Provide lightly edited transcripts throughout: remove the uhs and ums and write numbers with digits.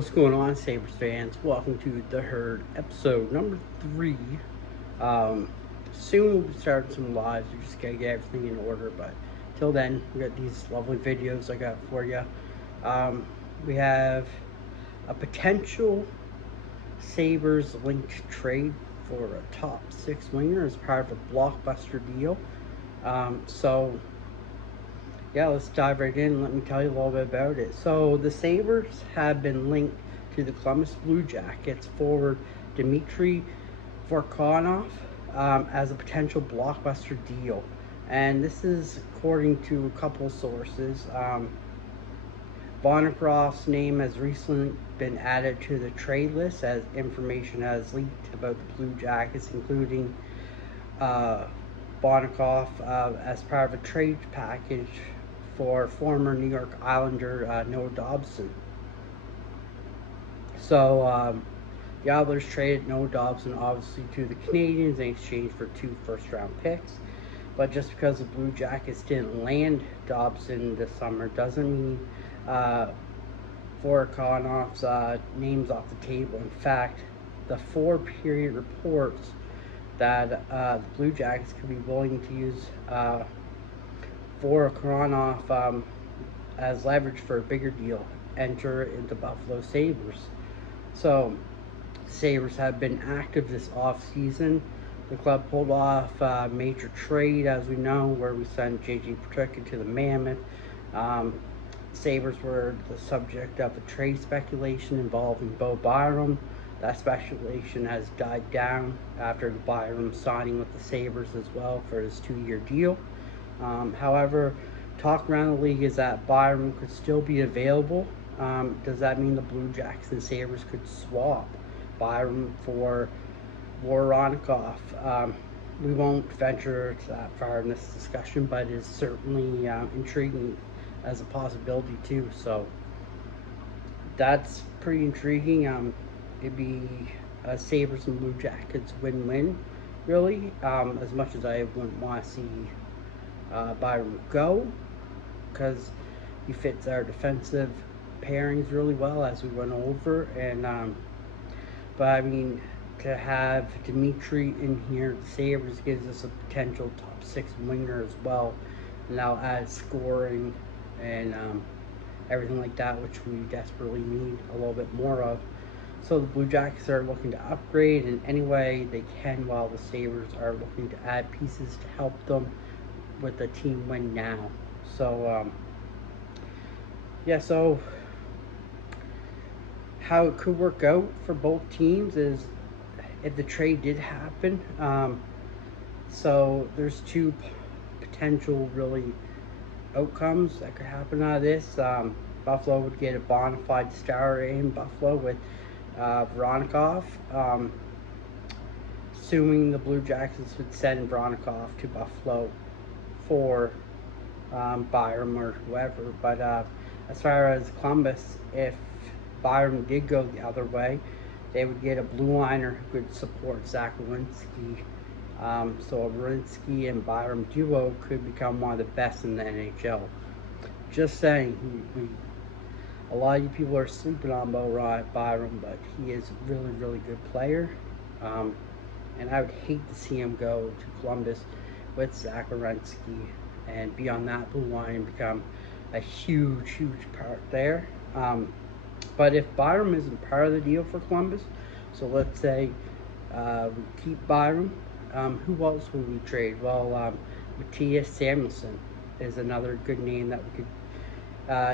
What's going on, Sabres fans? Welcome to The Herd, episode number 3. Um, Soon we'll be starting some lives. We just gotta get everything in order, but till then, we got these lovely videos I got for you. We have a potential Sabres linked trade for a top 6 winger as part of a Blockbuster deal. Yeah, let's dive right in and let me tell you a little bit about it. So the Sabres have been linked to the Columbus Blue Jackets forward Dmitry Vorkonov as a potential Blockbuster deal. And this is according to a couple of sources. Vonnegroff's name has recently been added to the trade list as information has leaked about the Blue Jackets, including Vonnegroff as part of a trade package for former New York Islander Noah Dobson. So the Islanders traded Noah Dobson obviously to the Canadiens in exchange for 2 first-round picks. But just because the Blue Jackets didn't land Dobson this summer doesn't mean Vorkonov's name's off the table. In fact, the 4-period reports that the Blue Jackets could be willing to use Vorkonov as leverage for a bigger deal, enter into Buffalo Sabres. So, Sabres have been active this offseason. The club pulled off a major trade, as we know, where we sent J.J. Petricka to the Mammoth. Sabres were the subject of a trade speculation involving Bo Byram. That speculation has died down after Byram signing with the Sabres as well for his 2-year deal. However, talk around the league is that Byram could still be available. Does that mean the Blue Jackets and Sabres could swap Byram for Voronkov? We won't venture that far in this discussion, but it is certainly intriguing as a possibility too. So that's pretty intriguing. It'd be a Sabres and Blue Jackets win-win, really. As much as I wouldn't want to see Byram go, because he fits our defensive pairings really well, as we went over. And but I mean, to have Dmitry in here, the Sabres gives us a potential top 6 winger as well. And now add scoring and everything like that, which we desperately need a little bit more of. So the Blue Jackets are looking to upgrade in any way they can, while the Sabres are looking to add pieces to help them with the team win now. So so how it could work out for both teams is if the trade did happen. So there's 2 potential really outcomes that could happen out of this. Buffalo would get a bona fide star in Buffalo with Voronkov. Assuming the Blue Jackets would send Voronkov to Buffalo for Byram or whoever. But as far as Columbus, if Byram did go the other way, they would get a blue liner who could support Zach Werenski. So a Werenski and Byram duo could become one of the best in the NHL. Just saying, a lot of you people are sleeping on Byram, but he is a really, really good player. And I would hate to see him go to Columbus with Zach Werenski and be on that blue line and become a huge, huge part there. But if Byram isn't part of the deal for Columbus, so let's say we keep Byram, who else would we trade? Well, Matthias Samuelsson is another good name that we could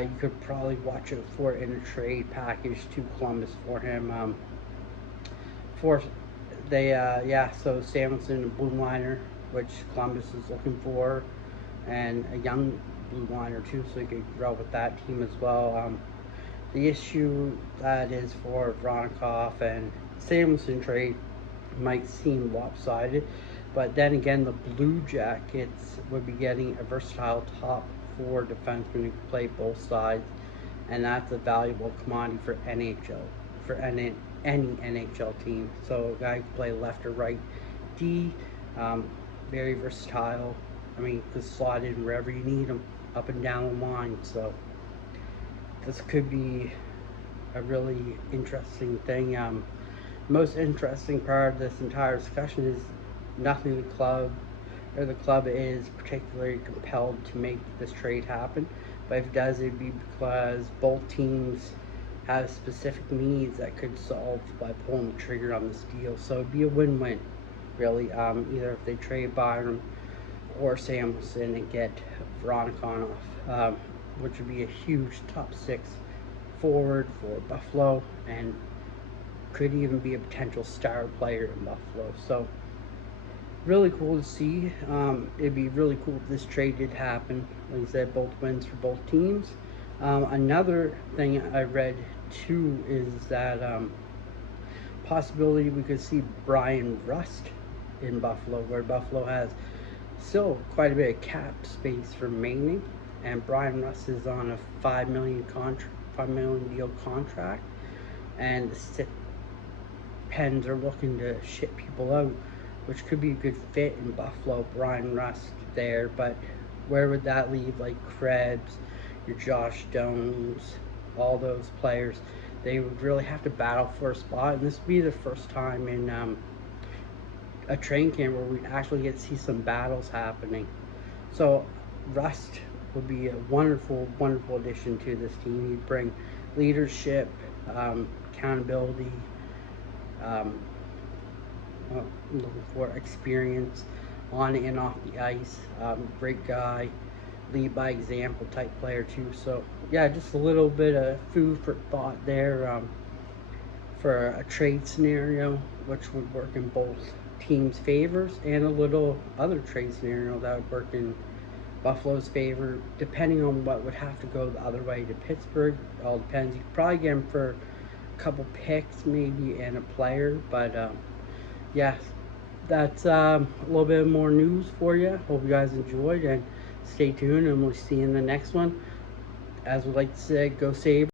you could probably watch out for in a trade package to Columbus for him. So Samuelsson, a blue liner, which Columbus is looking for, and a young blue liner too, so you could grow with that team as well. The issue that is for Voronkov and Samuelsson trade might seem lopsided, but then again, the Blue Jackets would be getting a versatile top 4 defenseman who can play both sides, and that's a valuable commodity for any NHL team. So a guy can play left or right D, very versatile. I mean, could slot in wherever you need him, up and down the line. So this could be a really interesting thing. Most interesting part of this entire discussion is nothing the club is particularly compelled to make this trade happen. But if it does, it'd be because both teams have specific needs that could solve by pulling the trigger on this deal. So it'd be a win-win, really. Either if they trade Byram or Samuelson and get Veronikon off, which would be a huge top 6 forward for Buffalo and could even be a potential star player in Buffalo. So really cool to see. It'd be really cool if this trade did happen. Like I said, both wins for both teams. Another thing I read too is that possibility we could see Brian Rust in Buffalo, where Buffalo has still quite a bit of cap space remaining, and Brian Rust is on a $5 million deal contract, and the Pens are looking to ship people out, which could be a good fit in Buffalo. Brian Rust there, but where would that leave like Krebs, your Josh Jones, all those players? They would really have to battle for a spot, and this would be the first time in a training camp where we actually get to see some battles happening. So Rust would be a wonderful, wonderful addition to this team. He'd bring leadership, accountability, looking for experience on and off the ice. Great guy, lead by example type player too. So yeah, just a little bit of food for thought there for a trade scenario which would work in both teams' favors, and a little other trade scenario that would work in Buffalo's favor, depending on what would have to go the other way to Pittsburgh. It all depends. You could probably get him for a couple picks maybe and a player, but yeah, that's a little bit more news for you. Hope you guys enjoyed, and stay tuned, and we'll see you in the next one. As we like to say, go Sabres.